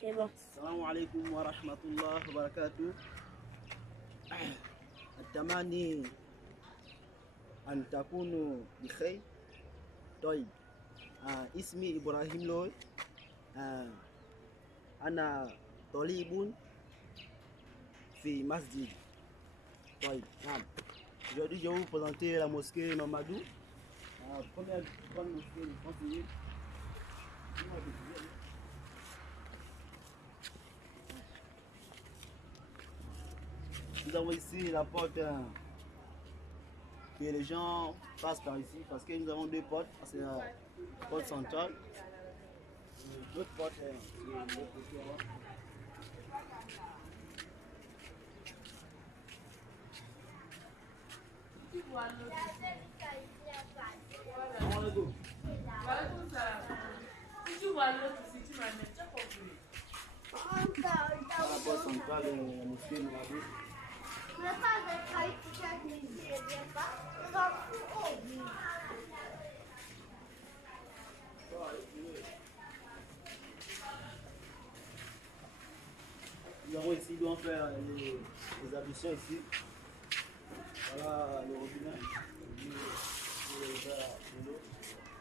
C'est bon. Assalamu alaikum wa rahmatullah wa barakatuh. أتمنى أن تكونوا بخير. طيب اسمي إبراهيم لوي. أنا طالب في مسجد. طيب نعم. Aujourd'hui je vais vous présenter la mosquée Mamadou. Première grande mosquée de France. Nous avons ici la porte que les gens passent par ici parce que nous avons deux portes. C'est la porte centrale. L'autre porte est de l'autre côté. La porte centrale de la mosquée Mamadou. Nous avons ici, nous allons faire les ablutions ici. Voilà le robinet.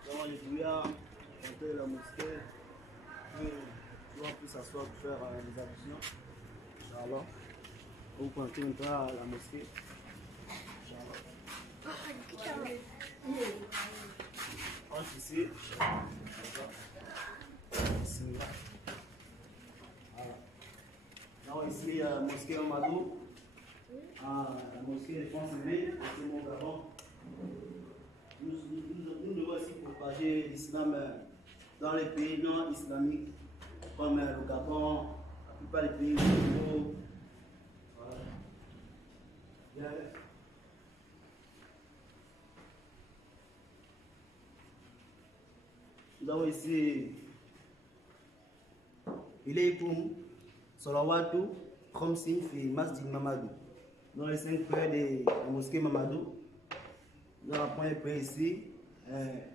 Nous avons les bouillards, monter la mosquée. Nous allons plus s'asseoir pour faire les ablutions. Inch'Allah. On peut entrer maintenant à la mosquée. Entre ici. Ici. Voilà. Donc ici, la mosquée Mamadou. La mosquée de France Aimée, c'est mon Gabon. Nous devons aussi propager l'islam dans les pays non islamiques, comme le Gabon, la plupart des pays du Congo. Voilà. Nous avons ici Ilaykoum Salawatu Khamsin fi Masjid Mamadou. Dans les 5 prières de la mosquée Mamadou, nous avons la première prière ici.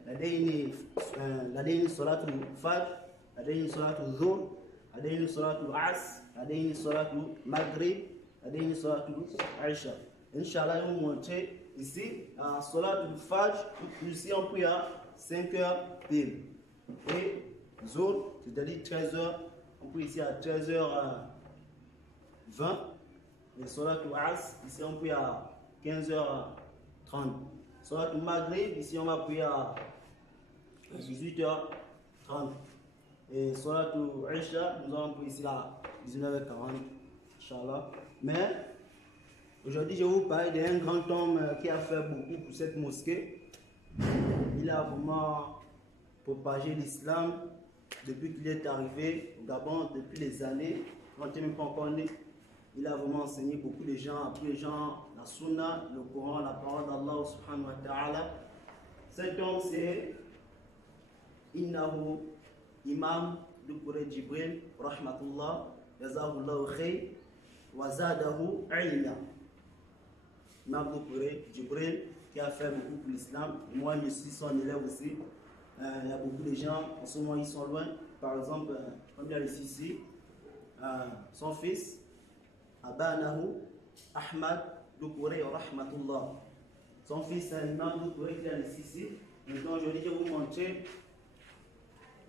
La dernière Salatul Fajr, la dernière Salatul Zuhr, la dernière Salatul As, la dernière Salatul Maghrib, la dernière Salatul Aisha. Inch'Allah, nous allons montrer ici à Salatul Fajr. Ici, on prie à 5 heures pile. Et Zuhr, c'est-à-dire 13 heures, on prie ici à 13h20. Et Salatul As, ici on prie à 15h30. Salatul Maghrib, ici on va prier à 18h30. Et Salatul Aisha, nous allons prier ici à 19h40. Inch'Allah. Mais aujourd'hui, je vais vous parler d'un grand homme qui a fait beaucoup pour cette mosquée. Il a vraiment propagé l'islam depuis qu'il est arrivé au Gabon, depuis les années, quand il n'était même pas encore né. Il a vraiment enseigné beaucoup de gens, appris les gens la sunna, le Coran, la parole d'Allah subhanahu wa ta'ala. Cet homme c'est Innahu Imam Doukouré Jibril, rahmatullah, yazahullahu khayr, wa zadahu ilma. Imam Doukouré Jibril qui a fait beaucoup pour l'islam. Moi je suis son élève aussi. Il y a beaucoup de gens, en ce moment ils sont loin. Par exemple, comme il y a ici, son fils, Abanahu Ahmad Doukouré rahmatullah. Son fils c'est Imam Doukouré qui est ici. Maintenant aujourd'hui je vais vous montrer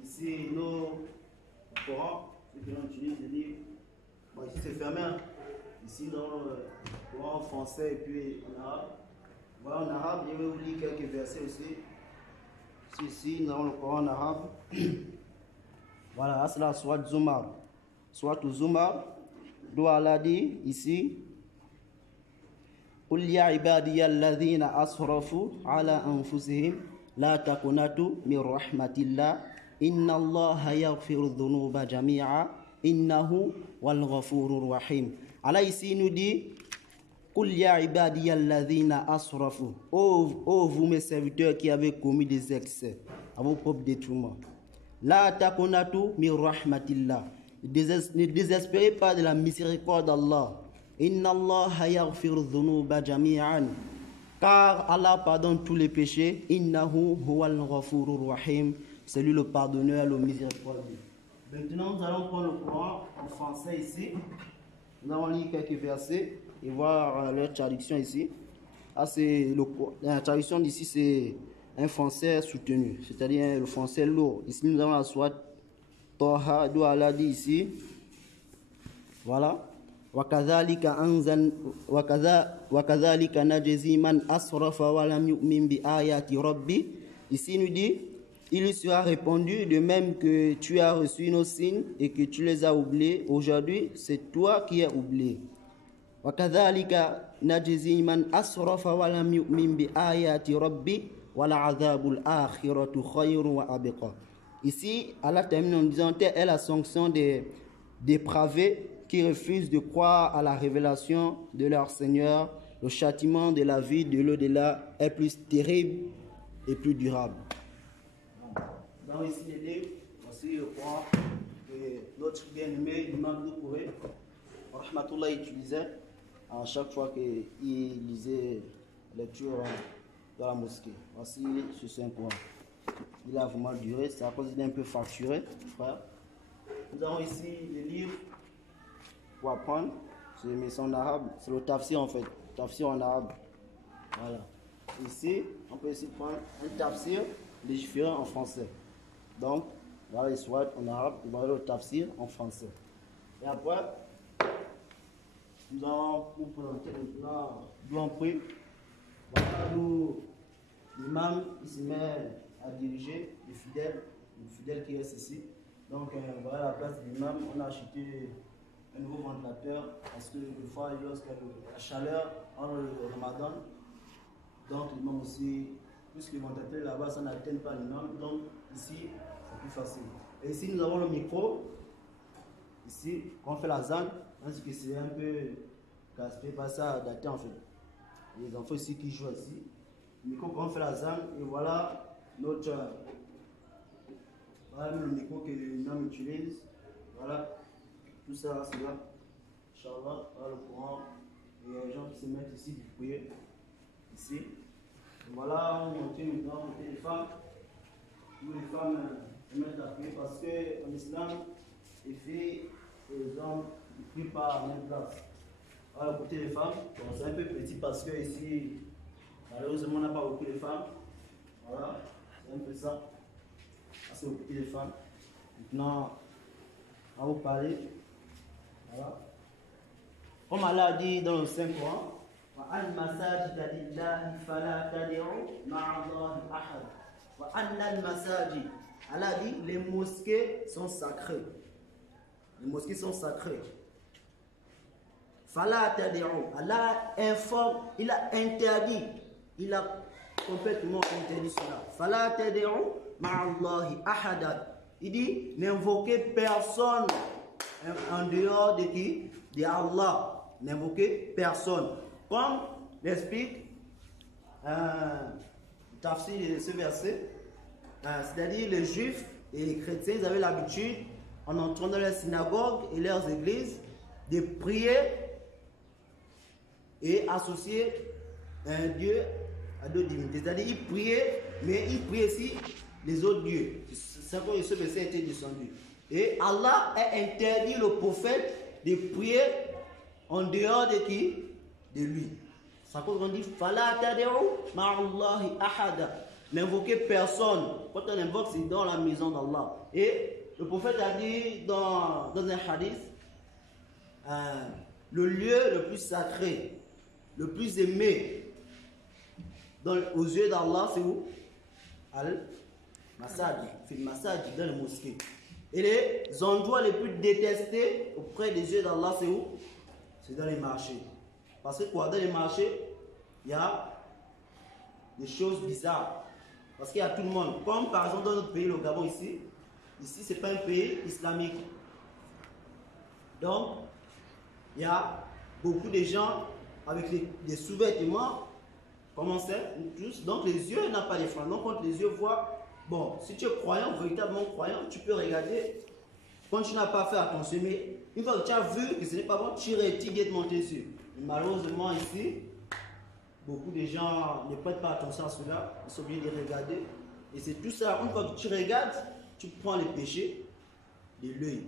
ici nos Corans, ceux qui l'ont utilisé des livres. Bon, ici c'est fermé. Ici dans le Coran français et puis en arabe. Voilà en arabe, je vais vous lire quelques versets aussi. Ici nous avons le Coran en arabe. Voilà, c'est la Sourate Zumar. Sourate Zumar. D'où Allah dit ici قل يا عبادي الذين أسرفوا على أنفسهم لا تقنطوا من رحمة الله إن الله يغفر الذنوب جميعا إنه هو الغفور الرحيم. Allah ici nous dit قل يا عبادي الذين أسرفوا. Oh vous mes serviteurs qui avez commis des excès à vos propres détruements. لا تقنطوا من رحمة الله. Ne désespérez pas de la miséricorde d'Allah. Inna Allah yaghfiru dhunuba jami'an. Car Allah pardonne tous les péchés. Innahu huwal ghafurur rahim. C'est lui le pardonneur, le miséricordieux. Maintenant, nous allons prendre le Coran en français ici. Nous allons lire quelques versets et voir leur traduction ici. Ah, la traduction d'ici, c'est un français soutenu, c'est-à-dire le français lourd. Ici, nous avons la sourate Taha, d'où Allah dit ici. Voilà. وَكَذَلِكَ نَجْزِي مَنْ أَسْرَفَ وَلَمْ يُؤْمِنْ بِآيَاتِ رَبِّهِ. Ici, nous dit, il lui sera répondu, de même que tu as reçu nos signes et que tu les as oubliés. Aujourd'hui, c'est toi qui as oublié. وَكَذَلِكَ نَجْزِي مَنْ أَسْرَفَ وَلَمْ يُؤْمِنْ بِآيَاتِ رَبِّهِ وَلَعَذَابُ الْآخِرَةُ خَيْرٌ وَأَبْقَى. Ici, Allah termine en disant, telle est la sanction des dépravés qui refusent de croire à la révélation de leur Seigneur. Le châtiment de la vie de l'au-delà est plus terrible et plus durable. Donc ici les deux, voici le Coran que notre bien-aimé Imam Doukouré, Rahmatullah, utilisait à chaque fois qu'il lisait lecture dans la mosquée. Voici ce Saint-Coran. Il a vraiment duré, c'est à cause qu'il est un peu fracturé, frère. Nous avons ici les livres pour apprendre, mais c'est en arabe, c'est le tafsir en fait, tafsir en arabe. Voilà. Ici, on peut aussi prendre un tafsir légiféré en français. Donc, voilà les sourates en arabe, et voilà le tafsir en français. Et après, nous allons vous présenter maintenant d'où on prie. Voilà où l'imam se met à diriger les fidèles qui restent ici. Donc, voilà la place de l'imam. On a acheté un nouveau ventilateur parce que des fois, lorsqu'il y a la chaleur en le ramadan, donc l'imam aussi, puisque le ventilateur là-bas, ça n'atteint pas l'imam, donc ici, c'est plus facile. Et ici, nous avons le micro. Ici, quand on fait la zan, parce que c'est un peu gaspillé, pas ça daté en fait. Les enfants ici qui jouent ici. Le micro, quand on fait la zan, et voilà notre. Voilà le micro que l'imam utilise. Voilà. Tout ça, c'est là. Inch'Allah, voilà le courant. Et il y a des gens qui se mettent ici pour prier. Ici. Et voilà, on monte maintenant, les femmes. Où les femmes se mettent à prier parce qu'en islam, les filles et les hommes ne prient pas à la même place. Voilà, le côté des femmes, bon, c'est un peu petit parce que ici, malheureusement, on n'a pas beaucoup de femmes. Voilà, c'est un peu ça. C'est le côté des femmes. Maintenant, on va vous parler. Voilà. Comme Allah dit dans le Saint-Coran, Allah dit les mosquées sont sacrées. Les mosquées sont sacrées. Allah informe, il a interdit, il a complètement interdit cela. Il dit n'invoquez personne en dehors de qui? De Allah. N'invoquez personne. Comme l'explique tafsir de ce verset, c'est-à-dire les juifs et les chrétiens, ils avaient l'habitude, en entrant dans leurs synagogues et leurs églises, de prier et associer un Dieu à d'autres divinités. C'est-à-dire ils priaient, mais ils priaient aussi les autres dieux. C'est quand ce verset a été descendu. Et Allah a interdit le prophète de prier en dehors de qui? De lui. C'est pour ça qu'on dit Fala tad'u ma'allahi ahada. N'invoquez personne. Quand on invoque, c'est dans la maison d'Allah. Et le prophète a dit dans un hadith, le lieu le plus sacré, le plus aimé aux yeux d'Allah, c'est où? Al-Masajid. C'est le Masajid dans les mosquées. Et les endroits les plus détestés auprès des yeux d'Allah, c'est où? C'est dans les marchés. Parce que quoi? Dans les marchés, il y a des choses bizarres. Parce qu'il y a tout le monde. Comme par exemple dans notre pays, le Gabon ici. Ici, ce n'est pas un pays islamique. Donc, il y a beaucoup de gens avec des sous-vêtements. Comment c'est? Tous. Donc, les yeux n'ont pas de frein. Donc, quand les yeux voient, bon, si tu es croyant, véritablement croyant, tu peux regarder. Quand tu n'as pas fait attention, mais une fois que tu as vu que ce n'est pas bon, tu guettes mon dessus. Malheureusement, ici, beaucoup de gens ne prêtent pas attention à cela. Ils sont obligés de regarder. Et c'est tout ça. Une fois que tu regardes, tu prends les péchés. de l'œil.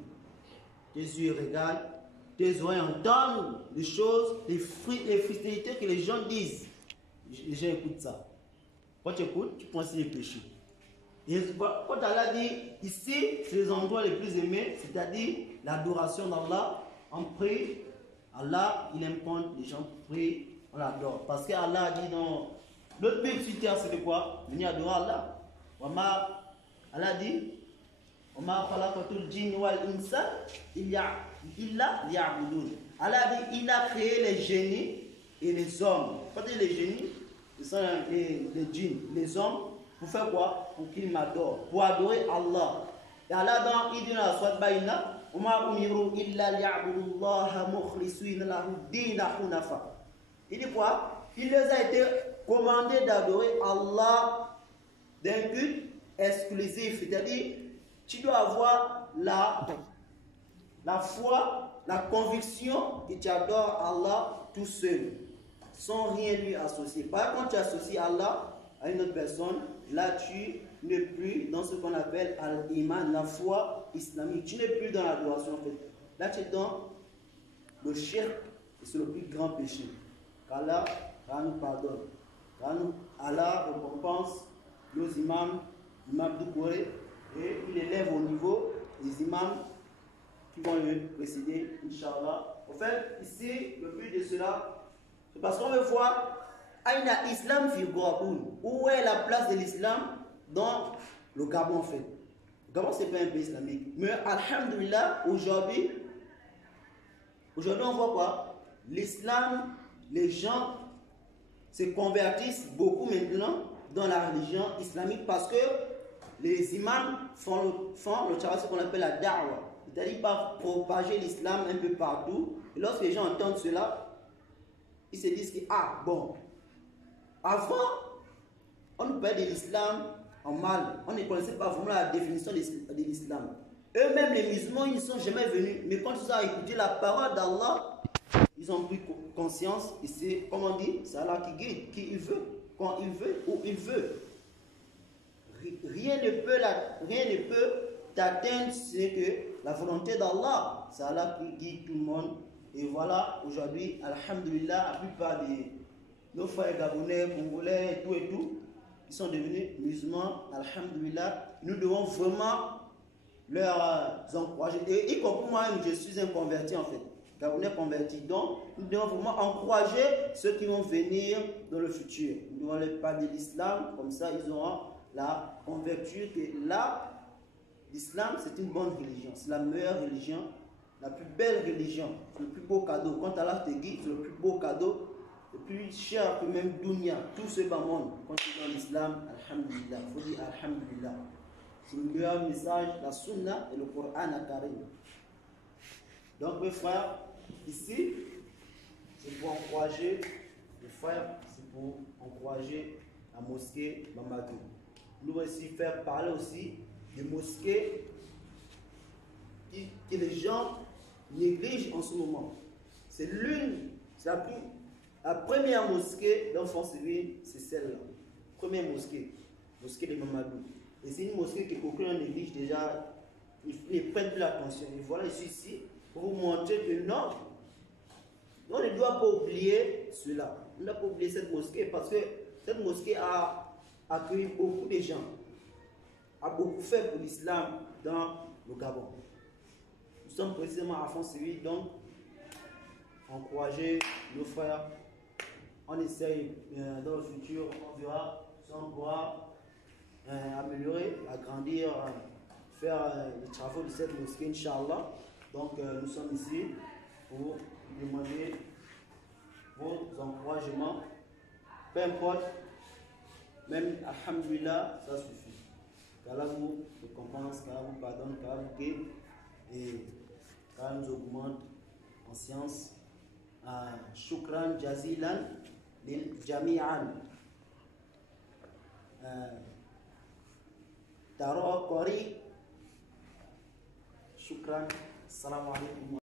Tes yeux regardent, tes oreilles entendent les choses, les frivolités que les gens disent. Les gens écoutent ça. Quand tu écoutes, tu penses les péchés. Et quand Allah dit, ici, c'est les endroits les plus aimés, c'est-à-dire l'adoration d'Allah, on prie, Allah, il aime quand les gens prient, on l'adore. Parce qu'Allah a dit dans l'autre but sur terre, c'est de quoi? Venir adorer Allah. Allah dit, Allah dit, il a créé les génies et les hommes. Quand il dit les génies, ce sont les djinns, les hommes, pour faire quoi? Pour qu'ils m'adorent, pour adorer Allah. Et Allah, il dit dans la sourate Baïna, il dit quoi? Il les a été commandé d'adorer Allah d'un culte exclusif, c'est-à-dire tu dois avoir la foi, la conviction que tu adores Allah tout seul, sans rien lui associer. Par contre, tu associes Allah à une autre personne, là tu n'es plus dans ce qu'on appelle al-iman, la foi islamique. Tu n'es plus dans l'adoration en fait. Là tu es dans le shirk, et c'est le plus grand péché. Qu'Allah nous pardonne. Allah récompense nos imams du Corée, et il élève au niveau des imams qui vont le précéder, Inch'Allah. En fait, ici, le but de cela, c'est parce qu'on veut voir Aïna Islam fi Gabon. Où est la place de l'islam dans le Gabon en fait. Le Gabon, ce n'est pas un pays islamique. Mais alhamdulillah, aujourd'hui, on voit quoi? L'islam, les gens se convertissent beaucoup maintenant dans la religion islamique parce que les imams font le travail, ce qu'on appelle la da'wa. C'est-à-dire par propager l'islam un peu partout. Et lorsque les gens entendent cela, ils se disent que, ah bon, avant, on nous parlait de l'islam en mal. On ne connaissait pas vraiment la définition de l'islam. Eux-mêmes, les musulmans, ils ne sont jamais venus. Mais quand ils ont écouté la parole d'Allah, ils ont pris conscience. Et c'est, comme on dit, c'est Allah qui guide, qui il veut, quand il veut, où il veut. Rien ne peut t'atteindre, c'est que la volonté d'Allah, c'est Allah qui guide tout le monde. Et voilà, aujourd'hui, alhamdulillah, la plupart de nos frères gabonais, congolais, et tout, ils sont devenus musulmans, alhamdulillah. Nous devons vraiment leur encourager. Et y compris moi-même, je suis un converti en fait, gabonais converti. Donc, nous devons vraiment encourager ceux qui vont venir dans le futur. Nous devons leur parler de l'islam, comme ça ils auront la converture que là, l'islam c'est une bonne religion, c'est la meilleure religion, la plus belle religion, c'est le plus beau cadeau. Quand Allah te guide, c'est le plus beau cadeau, le plus cher que même dunya, tout ce bas monde. Quand tu es dans l'islam, alhamdulillah, il faut dire alhamdulillah. C'est le meilleur message, la sunna et le Coran al-Karim. Donc mes frères, ici, c'est pour encourager les frères, c'est pour encourager la mosquée Mamadou. Nous allons aussi faire parler aussi des mosquées que les gens négligent en ce moment. C'est la première mosquée dans France civile, c'est celle-là. Première mosquée, mosquée de Mamadou. Et c'est une mosquée que aucun néglige déjà, ils prennent plus l'attention. Et voilà, je suis ici pour vous montrer que non, on ne doit pas oublier cela. On ne doit pas oublier cette mosquée parce que cette mosquée a accueilli beaucoup de gens, a beaucoup fait pour l'islam dans le Gabon. Nous sommes précisément à fond civil, donc encourager nos frères. On essaye dans le futur, on verra si on pourra améliorer, agrandir, faire les travaux de cette mosquée, Inch'Allah. Donc nous sommes ici pour demander vos encouragements, peu importe. Même, alhamdulillah, ça suffit. Qu'Allah vous récompense, qu'Allah vous pardonne, qu'Allah vous guide et qu'Allah nous augmente en science. Shukran jazilan lil jami'an. Taro Kori. Shukran. Assalamu alaikum.